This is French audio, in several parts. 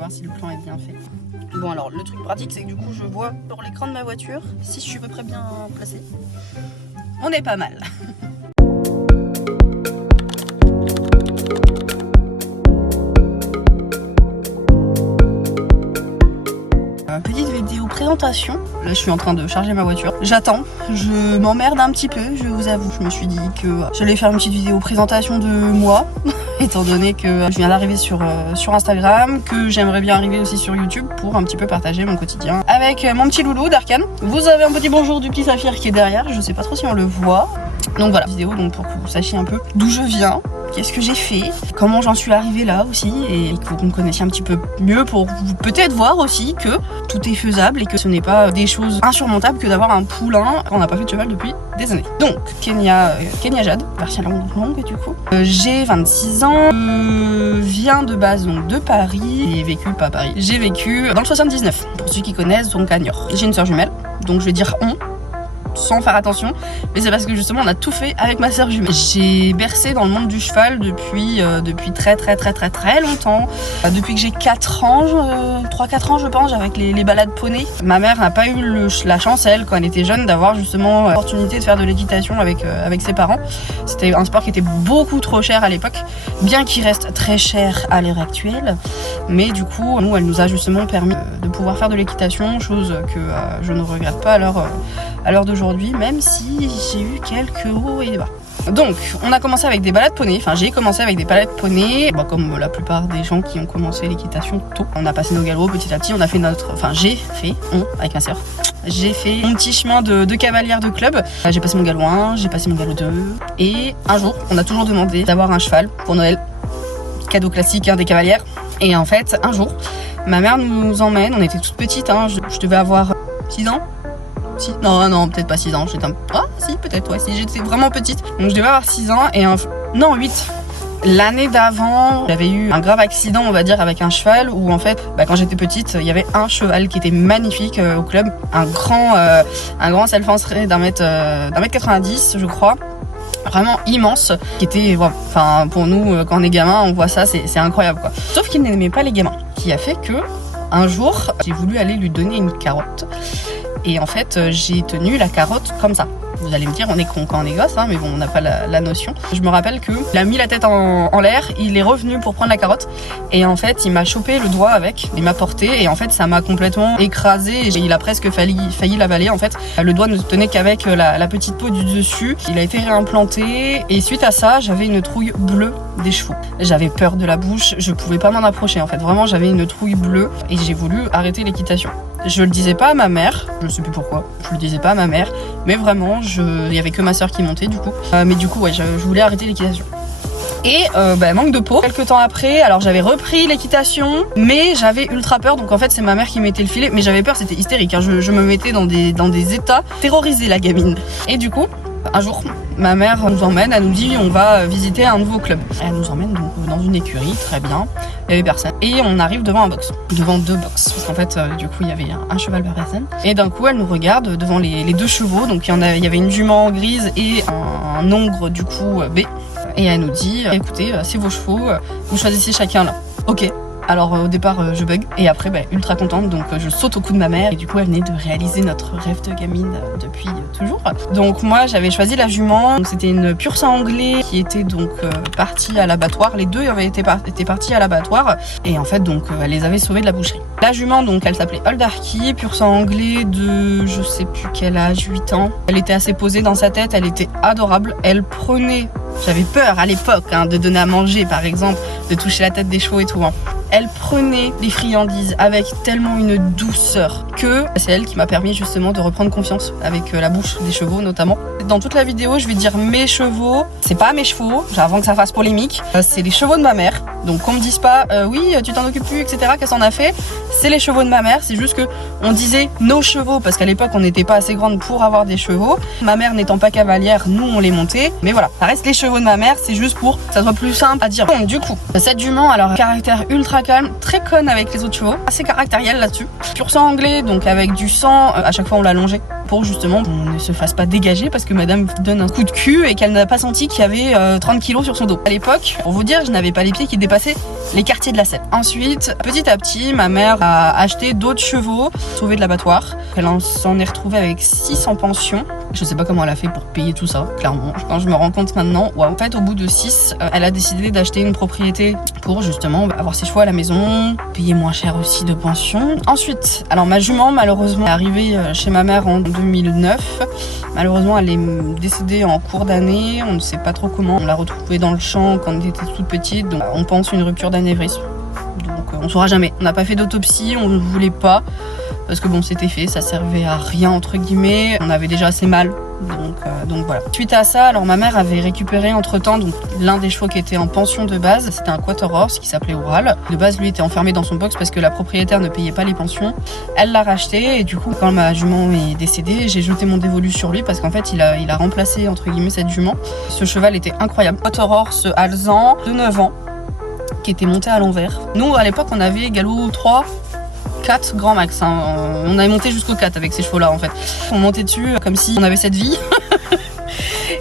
voir si le plan est bien fait. Bon alors le truc pratique c'est que du coup je vois sur l'écran de ma voiture si je suis à peu près bien placée. On est pas mal. Petite vidéo présentation. Là je suis en train de charger ma voiture. J'attends, je m'emmerde un petit peu, je vous avoue. Je me suis dit que j'allais faire une petite vidéo présentation de moi, étant donné que je viens d'arriver sur Instagram, que j'aimerais bien arriver aussi sur YouTube pour un petit peu partager mon quotidien avec mon petit loulou d'Arkane. Vous avez un petit bonjour du petit Saphir qui est derrière, je sais pas trop si on le voit. Donc voilà, vidéo donc pour que vous sachiez un peu d'où je viens, qu'est-ce que j'ai fait, comment j'en suis arrivée là aussi, et que vous me connaissiez un petit peu mieux pour vous peut-être voir aussi que tout est faisable et que ce n'est pas des choses insurmontables que d'avoir un poulain quand on n'a pas fait de cheval depuis des années. Donc Kenya Jade, version longue du coup. J'ai 26 ans, je viens de base donc de Paris, j'ai vécu pas à Paris, j'ai vécu dans le 79, pour ceux qui connaissent, donc à Niort. J'ai une soeur jumelle, donc je vais dire sans faire attention, mais c'est parce que justement on a tout fait avec ma sœur jumelle. J'ai bercé dans le monde du cheval depuis très longtemps, depuis que j'ai 4 ans, 3-4 ans je pense, avec les balades poney. Ma mère n'a pas eu la chance, elle, quand elle était jeune, d'avoir justement l'opportunité de faire de l'équitation avec ses parents. C'était un sport qui était beaucoup trop cher à l'époque, bien qu'il reste très cher à l'heure actuelle, mais du coup nous elle nous a justement permis de pouvoir faire de l'équitation, chose que je ne regrette pas à l'heure d'aujourd'hui, même si j'ai eu quelques hauts et bas. Donc, on a commencé avec des balades poney, enfin j'ai commencé avec des balades poney, comme la plupart des gens qui ont commencé l'équitation tôt. On a passé nos galops petit à petit, on a fait avec ma sœur, j'ai fait mon petit chemin de cavalière de club. J'ai passé mon galop 1, j'ai passé mon galop 2, et un jour, on a toujours demandé d'avoir un cheval pour Noël, cadeau classique des cavalières. Et en fait, un jour, ma mère nous emmène, on était toutes petites, je devais avoir 6 ans. Non, peut-être pas 6 ans, j'étais si, peut-être, ouais, si j'étais vraiment petite. Donc je devais avoir 6 ans et 8. L'année d'avant, j'avais eu un grave accident, on va dire, avec un cheval où en fait, quand j'étais petite, il y avait un cheval qui était magnifique au club, un grand self-entré d'un mètre 90, je crois. Vraiment immense, qui était, pour nous, quand on est gamin, on voit ça, c'est incroyable quoi. Sauf qu'il n'aimait pas les gamins, qui a fait que, un jour, j'ai voulu aller lui donner une carotte. Et en fait, j'ai tenu la carotte comme ça. Vous allez me dire, on est con quand on est gosse, mais bon, on n'a pas la notion. Je me rappelle qu'il a mis la tête en l'air, il est revenu pour prendre la carotte. Et en fait, il m'a chopé le doigt il m'a porté. Et en fait, ça m'a complètement écrasé. Et il a presque failli l'avaler. En fait, le doigt ne tenait qu'avec la petite peau du dessus. Il a été réimplanté. Et suite à ça, j'avais une trouille bleue des chevaux. J'avais peur de la bouche, je pouvais pas m'en approcher. En fait, vraiment, j'avais une trouille bleue. Et j'ai voulu arrêter l'équitation. Je le disais pas à ma mère, je sais plus pourquoi, je le disais pas à ma mère, mais vraiment, il y avait que ma soeur qui montait du coup. Mais du coup, ouais, je voulais arrêter l'équitation. Et manque de peau. Quelques temps après, alors j'avais repris l'équitation, mais j'avais ultra peur. Donc en fait, c'est ma mère qui mettait le filet, mais j'avais peur, c'était hystérique. Je me mettais dans des états terrorisés, la gamine. Et du coup, un jour, ma mère nous emmène, elle nous dit on va visiter un nouveau club. Elle nous emmène donc dans une écurie, très bien, il y avait personne. Et on arrive devant devant 2 box. Parce qu'en fait, du coup, il y avait un cheval par personne. Et d'un coup, elle nous regarde devant les 2 chevaux. Donc il y avait une jument grise et un hongre du coup B. Et elle nous dit écoutez, c'est vos chevaux, vous choisissez chacun là. Ok. Alors au départ je bug et après ultra contente, donc je saute au cou de ma mère et du coup elle venait de réaliser notre rêve de gamine depuis toujours. Donc moi j'avais choisi la jument, c'était une pur sang anglais qui était donc partie à l'abattoir, les 2 étaient partis à l'abattoir et en fait donc elle les avait sauvés de la boucherie. La jument donc elle s'appelait Old Darky, pur sang anglais de je sais plus quel âge, 8 ans. Elle était assez posée dans sa tête, elle était adorable, elle prenait, j'avais peur à l'époque de donner à manger par exemple, de toucher la tête des chevaux et tout. Elle prenait les friandises avec tellement une douceur que c'est elle qui m'a permis justement de reprendre confiance avec la bouche des chevaux notamment. Dans toute la vidéo, je vais dire mes chevaux, c'est pas mes chevaux, avant que ça fasse polémique, c'est les chevaux de ma mère. Donc qu'on me dise pas oui tu t'en occupes plus, etc. Qu'est-ce qu'on a fait? C'est les chevaux de ma mère, c'est juste que on disait nos chevaux parce qu'à l'époque on n'était pas assez grande pour avoir des chevaux. Ma mère n'étant pas cavalière, nous on les montait. Mais voilà, ça reste les chevaux de ma mère, c'est juste pour que ça soit plus simple à dire. Donc du coup, cette jument, alors caractère ultra calme, très conne avec les autres chevaux, assez caractériel là-dessus. Pur sang anglais, donc avec du sang, à chaque fois on l'allongeait pour justement qu'on ne se fasse pas dégager parce que madame donne un coup de cul et qu'elle n'a pas senti qu'il y avait 30 kilos sur son dos. À l'époque, pour vous dire, je n'avais pas les pieds qui dépassaient les quartiers de la Seine. Ensuite, petit à petit, ma mère a acheté d'autres chevaux, sauvés de l'abattoir. Elle s'en est retrouvée avec 6 en pension. Je sais pas comment elle a fait pour payer tout ça, clairement. Quand je me rends compte maintenant, en fait, au bout de 6, elle a décidé d'acheter une propriété pour justement avoir ses chevaux à la maison, payer moins cher aussi de pension. Ensuite, alors ma jument, malheureusement, est arrivée chez ma mère en 2009. Malheureusement, elle est décédée en cours d'année. On ne sait pas trop comment. On l'a retrouvée dans le champ quand elle était toute petite. Donc, on pense une rupture d'anévrisme. Donc, on saura jamais. On n'a pas fait d'autopsie, on ne voulait pas. Parce que bon, c'était fait, ça servait à rien entre guillemets. On avait déjà assez mal, donc voilà. Suite à ça, alors ma mère avait récupéré entre-temps donc l'un des chevaux qui était en pension de base. C'était un Quarter Horse qui s'appelait Oral. De base, lui était enfermé dans son box parce que la propriétaire ne payait pas les pensions. Elle l'a racheté et du coup, quand ma jument est décédée, j'ai jeté mon dévolu sur lui parce qu'en fait, il a remplacé entre guillemets cette jument. Ce cheval était incroyable. Quarter Horse alezan de 9 ans qui était monté à l'envers. Nous, à l'époque, on avait galop 3. 4 grand max, hein. On avait monté jusqu'au 4 avec ces chevaux là en fait. On montait dessus comme si on avait cette vie.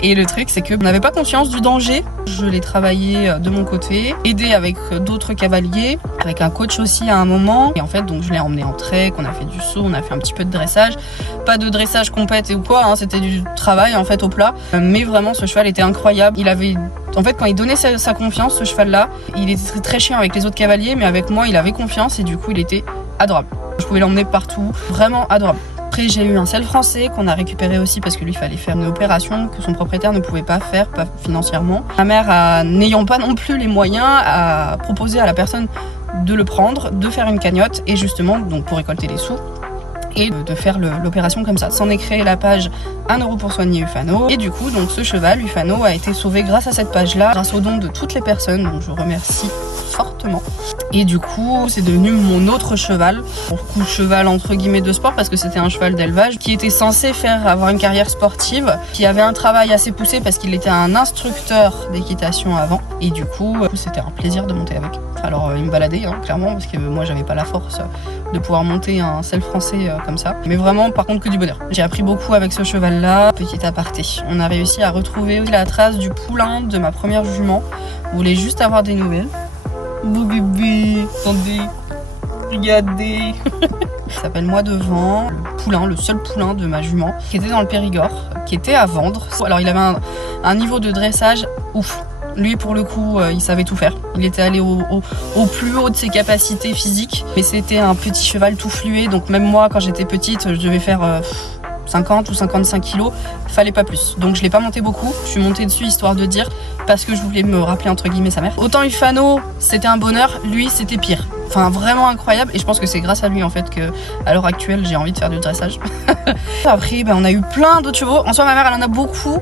Et le truc c'est que on n'avait pas conscience du danger. Je l'ai travaillé de mon côté, aidé avec d'autres cavaliers, avec un coach aussi à un moment. Et en fait donc je l'ai emmené en trek, on a fait du saut, on a fait un petit peu de dressage. Pas de dressage compète ou quoi, hein, c'était du travail en fait au plat. Mais vraiment ce cheval était incroyable. Il avait... En fait quand il donnait sa confiance, ce cheval là, il était très chiant avec les autres cavaliers, mais avec moi il avait confiance et du coup il était adorable. Je pouvais l'emmener partout, vraiment adorable. Après j'ai eu un selle français qu'on a récupéré aussi parce que lui il fallait faire une opération que son propriétaire ne pouvait pas faire, pas financièrement. Ma mère, n'ayant pas non plus les moyens, a proposé à la personne de le prendre, de faire une cagnotte et justement donc pour récolter les sous et de faire l'opération comme ça. S'en est créé la page 1 € pour soigner Ufano. Et du coup, donc ce cheval, Ufano, a été sauvé grâce à cette page-là, grâce aux dons de toutes les personnes. Donc je remercie fortement. Et du coup, c'est devenu mon autre cheval. Pour le coup, cheval entre guillemets de sport parce que c'était un cheval d'élevage qui était censé avoir une carrière sportive, qui avait un travail assez poussé parce qu'il était un instructeur d'équitation avant. Et du coup, c'était un plaisir de monter avec. Alors, il me baladait, hein, clairement, parce que moi, j'avais pas la force de pouvoir monter un selle français comme ça. Mais vraiment, par contre, que du bonheur. J'ai appris beaucoup avec ce cheval-là. Petit aparté, on a réussi à retrouver la trace du poulain de ma première jument. On voulait juste avoir des nouvelles. Beau bébé, attendez, regardez. Il s'appelle Moi Devant, le poulain, le seul poulain de ma jument, qui était dans le Périgord, qui était à vendre. Alors, il avait un niveau de dressage ouf. Lui, pour le coup, il savait tout faire. Il était allé au plus haut de ses capacités physiques. Mais c'était un petit cheval tout fluet. Donc même moi, quand j'étais petite, je devais faire 50 ou 55 kilos. Fallait pas plus. Donc je l'ai pas monté beaucoup. Je suis montée dessus histoire de dire parce que je voulais me rappeler entre guillemets sa mère. Autant Ufano, c'était un bonheur. Lui, c'était pire. Enfin, vraiment incroyable. Et je pense que c'est grâce à lui en fait que, à l'heure actuelle, j'ai envie de faire du dressage. Après, on a eu plein d'autres chevaux. En soi, ma mère, elle en a beaucoup.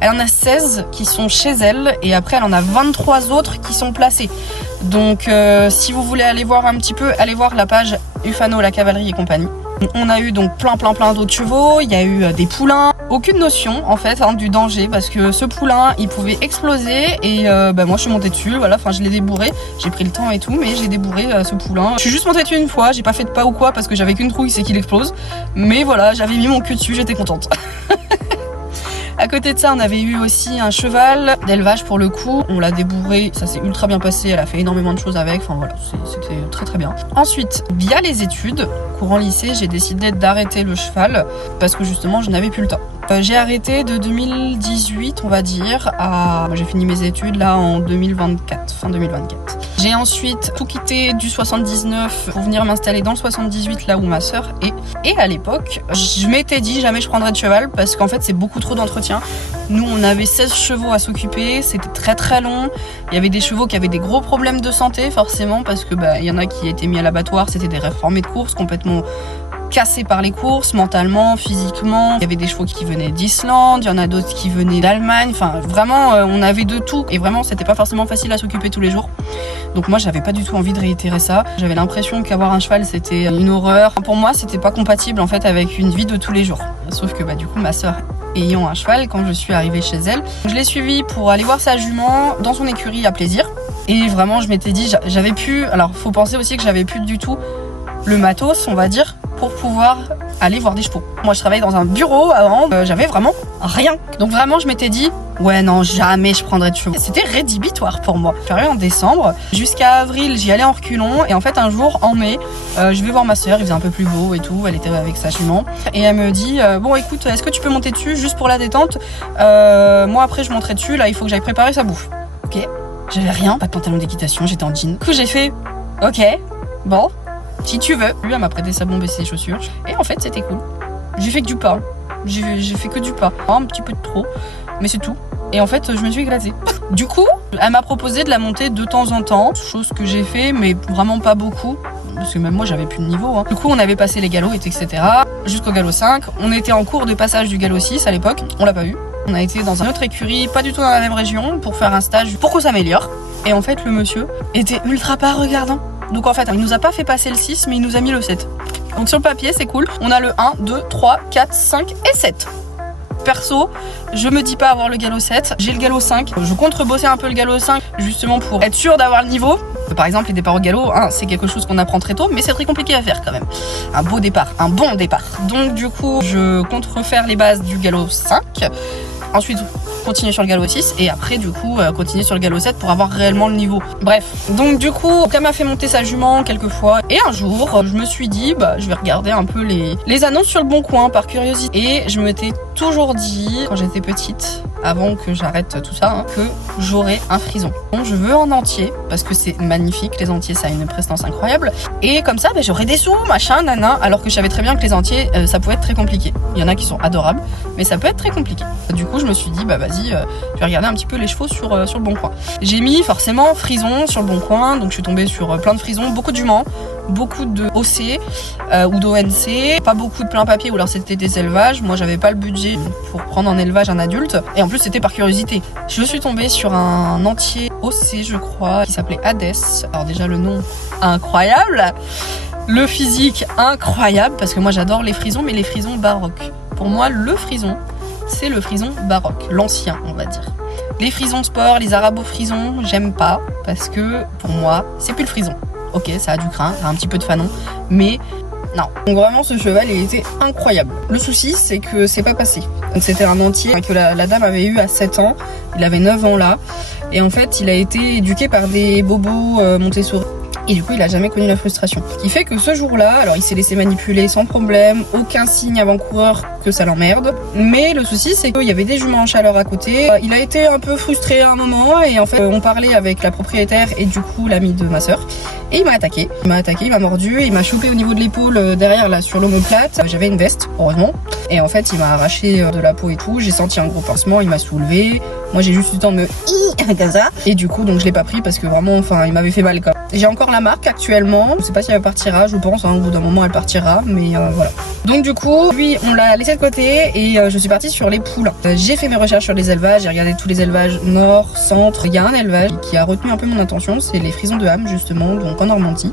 Elle en a 16 qui sont chez elle. Et après, elle en a 23 autres qui sont placés. Donc, si vous voulez aller voir un petit peu, allez voir la page Ufano, la cavalerie et compagnie. On a eu donc plein d'autres chevaux. Il y a eu des poulains. Aucune notion en fait du danger parce que ce poulain il pouvait exploser et moi je suis montée dessus, voilà, enfin je l'ai débourré, j'ai pris le temps et tout mais j'ai débourré ce poulain. Je suis juste montée dessus une fois, j'ai pas fait de pas ou quoi parce que j'avais qu'une trouille, c'est qu'il explose. Mais voilà, j'avais mis mon cul dessus, j'étais contente. À côté de ça, on avait eu aussi un cheval d'élevage pour le coup. On l'a débourré, ça s'est ultra bien passé, elle a fait énormément de choses avec. Enfin voilà, c'était très très bien. Ensuite, via les études, courant lycée, j'ai décidé d'arrêter le cheval parce que justement, je n'avais plus le temps. J'ai arrêté de 2018, on va dire, j'ai fini mes études là en 2024, fin 2024. J'ai ensuite tout quitté du 79 pour venir m'installer dans le 78 là où ma sœur est. Et à l'époque, je m'étais dit jamais je prendrais de cheval parce qu'en fait c'est beaucoup trop d'entretien. Nous on avait 16 chevaux à s'occuper, c'était très très long. Il y avait des chevaux qui avaient des gros problèmes de santé forcément parce que il y en a qui étaient mis à l'abattoir, c'était des réformés de course complètement cassés par les courses, mentalement, physiquement. Il y avait des chevaux qui venaient d'Islande, il y en a d'autres qui venaient d'Allemagne. Enfin, vraiment, on avait de tout. Et vraiment, c'était pas forcément facile à s'occuper tous les jours. Donc moi, j'avais pas du tout envie de réitérer ça. J'avais l'impression qu'avoir un cheval, c'était une horreur. Pour moi, c'était pas compatible en fait avec une vie de tous les jours. Sauf que du coup, ma sœur ayant un cheval, quand je suis arrivée chez elle, je l'ai suivie pour aller voir sa jument dans son écurie à Plaisir. Et vraiment, je m'étais dit, j'avais plus... Alors, faut penser aussi que j'avais plus du tout le matos, on va dire, pour pouvoir aller voir des chevaux. Moi je travaillais dans un bureau avant, j'avais vraiment rien. Donc vraiment je m'étais dit ouais non jamais je prendrais de chevaux. C'était rédhibitoire pour moi. Je suis arrivée en décembre, jusqu'à avril j'y allais en reculons et en fait un jour en mai je vais voir ma soeur, il faisait un peu plus beau et tout, elle était avec sa jument et elle me dit bon écoute est-ce que tu peux monter dessus juste pour la détente, moi après je monterai dessus, là il faut que j'aille préparer sa bouffe. Ok, j'avais rien, pas de pantalon d'équitation, j'étais en jean. Du coup j'ai fait ok bon si tu veux. Lui elle m'a prêté sa bombe et ses chaussures et en fait c'était cool. J'ai fait que du pas, j'ai fait que du pas, un petit peu de trop mais c'est tout. Et en fait, je me suis éclatée. Du coup, elle m'a proposé de la monter de temps en temps, chose que j'ai fait, mais vraiment pas beaucoup. Parce que même moi, j'avais plus de niveau. Hein. Du coup, on avait passé les galops, etc. Jusqu'au galop 5. On était en cours de passage du galop 6 à l'époque. On l'a pas eu. On a été dans une autre écurie, pas du tout dans la même région, pour faire un stage, pour qu'on s'améliore. Et en fait, le monsieur était ultra pas regardant. Donc en fait, il nous a pas fait passer le 6, mais il nous a mis le 7. Donc sur le papier, c'est cool. On a le 1, 2, 3, 4, 5 et 7. Perso, je me dis pas avoir le galop 7, j'ai le galop 5. Je compte rebosser un peu le galop 5 justement pour être sûr d'avoir le niveau. Par exemple, les départs au galop, hein, c'est quelque chose qu'on apprend très tôt, mais c'est très compliqué à faire quand même. Un beau départ, un bon départ. Donc du coup, je compte refaire les bases du galop 5. Ensuite, continuer sur le galop 6 et après du coup continuer sur le galop 7 pour avoir réellement le niveau. Bref, donc du coup elle m'a fait monter sa jument quelques fois et un jour je me suis dit bah je vais regarder un peu les annonces sur le Bon Coin par curiosité et je m'étais toujours dit quand j'étais petite, avant que j'arrête tout ça, hein, que j'aurais un frison. Donc je veux en entier parce que c'est magnifique, les entiers ça a une prestance incroyable et comme ça bah, j'aurais des sous, machin, nana, alors que je savais très bien que les entiers ça pouvait être très compliqué. Il y en a qui sont adorables mais ça peut être très compliqué. Du coup je me suis dit bah vas-y je vais regarder un petit peu les chevaux sur le Bon Coin. J'ai mis forcément frison sur le Bon Coin, donc je suis tombée sur plein de frisons, beaucoup de juments, beaucoup de OC ou d'ONC, pas beaucoup de plein papier ou alors c'était des élevages. Moi j'avais pas le budget pour prendre en élevage un adulte et en plus c'était par curiosité. Je suis tombée sur un entier OC je crois qui s'appelait Hades. Alors déjà le nom incroyable, le physique incroyable parce que moi j'adore les frisons mais les frisons baroques. Pour moi le frison c'est le frison baroque, l'ancien on va dire. Les frisons sport, les arabo-frisons, j'aime pas parce que pour moi c'est plus le frison. Ok, ça a du crin, ça a un petit peu de fanon, mais non. Donc vraiment ce cheval il était incroyable. Le souci c'est que c'est pas passé. Donc c'était un entier que la dame avait eu à 7 ans, il avait 9 ans là, et en fait il a été éduqué par des bobos Montessori. Et du coup, il a jamais connu la frustration. Ce qui fait que ce jour-là, alors il s'est laissé manipuler sans problème, aucun signe avant-coureur que ça l'emmerde. Mais le souci, c'est qu'il y avait des juments en chaleur à côté. Il a été un peu frustré à un moment et en fait, on parlait avec la propriétaire et du coup l'ami de ma sœur. Et il m'a attaqué, il m'a mordu, il m'a chopé au niveau de l'épaule derrière là sur l'omoplate. J'avais une veste, heureusement. Et en fait, il m'a arraché de la peau et tout. J'ai senti un gros pincement, il m'a soulevé. Moi, j'ai juste eu le temps de me comme ça. Et du coup, donc je l'ai pas pris parce que vraiment, enfin, il m'avait fait mal quand même. J'ai encore la marque actuellement. Je sais pas si elle partira, je pense. Hein, au bout d'un moment, elle partira. Mais voilà. Donc du coup, lui, on l'a laissé de côté et je suis partie sur les poules. J'ai fait mes recherches sur les élevages. J'ai regardé tous les élevages nord, centre. Il y a un élevage qui a retenu un peu mon attention. C'est les frisons de Ham, justement, donc en Normandie.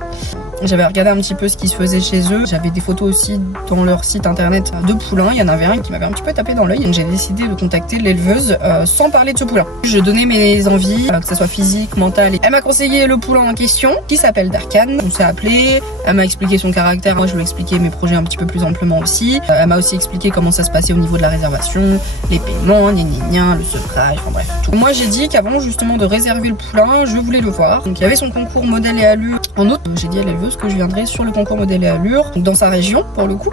J'avais regardé un petit peu ce qui se faisait chez eux. J'avais des photos aussi dans leur site internet de poulains. Il y en avait un qui m'avait un petit peu tapé dans l'œil. Donc j'ai décidé de contacter l'éleveuse sans parler de ce poulain. Je donnais mes envies, que ça soit physique, mental. Et elle m'a conseillé le poulain en question, qui s'appelle Darkan. On s'est appelé. Elle m'a expliqué son caractère. Moi, je lui ai expliqué mes projets un petit peu plus amplement aussi. Elle m'a aussi expliqué comment ça se passait au niveau de la réservation, les paiements, le sevrage, enfin bref, tout. Moi, j'ai dit qu'avant justement de réserver le poulain, je voulais le voir. Donc il y avait son concours modèle et allure en août. J'ai dit à l'éleveuse que je viendrais sur le concours modèle et allure, dans sa région pour le coup,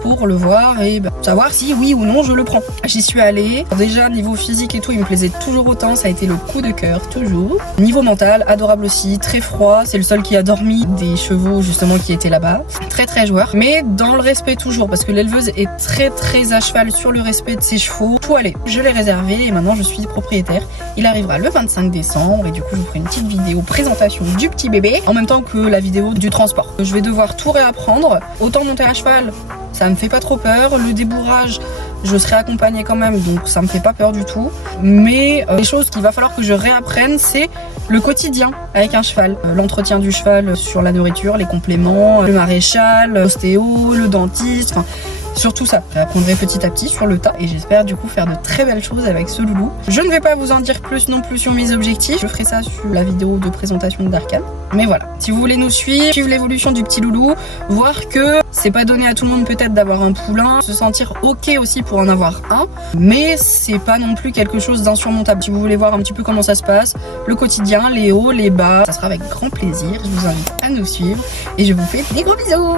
pour le voir et savoir si oui ou non je le prends. J'y suis allée. Déjà niveau physique et tout, il me plaisait toujours autant, ça a été le coup de cœur toujours. Niveau mental, adorable aussi, très froid, c'est le seul qui a dormi des chevaux justement qui étaient là-bas. Très très joueur, mais dans le respect toujours parce que l'éleveuse est très très à cheval sur le respect de ses chevaux. Tout allait. Je l'ai réservé et maintenant je suis propriétaire. Il arrivera le 25 décembre et du coup je vous ferai une petite vidéo présentation du petit bébé en même temps que la vidéo du transport. Je vais devoir tout réapprendre. Autant monter à cheval, ça me fait pas trop peur. Le débourrage, je serai accompagnée quand même, donc ça me fait pas peur du tout. Mais les choses qu'il va falloir que je réapprenne, c'est le quotidien avec un cheval. L'entretien du cheval sur la nourriture, les compléments, le maréchal, l'ostéo, le dentiste, enfin surtout ça. J'apprendrai petit à petit sur le tas et j'espère du coup faire de très belles choses avec ce loulou. Je ne vais pas vous en dire plus non plus sur mes objectifs. Je ferai ça sur la vidéo de présentation de Darkan. Mais voilà, si vous voulez nous suivre l'évolution du petit loulou, voir que C'est pas donné à tout le monde peut-être d'avoir un poulain, se sentir ok aussi pour en avoir un, mais c'est pas non plus quelque chose d'insurmontable. Si vous voulez voir un petit peu comment ça se passe, le quotidien, les hauts, les bas, ça sera avec grand plaisir. Je vous invite à nous suivre et je vous fais des gros bisous.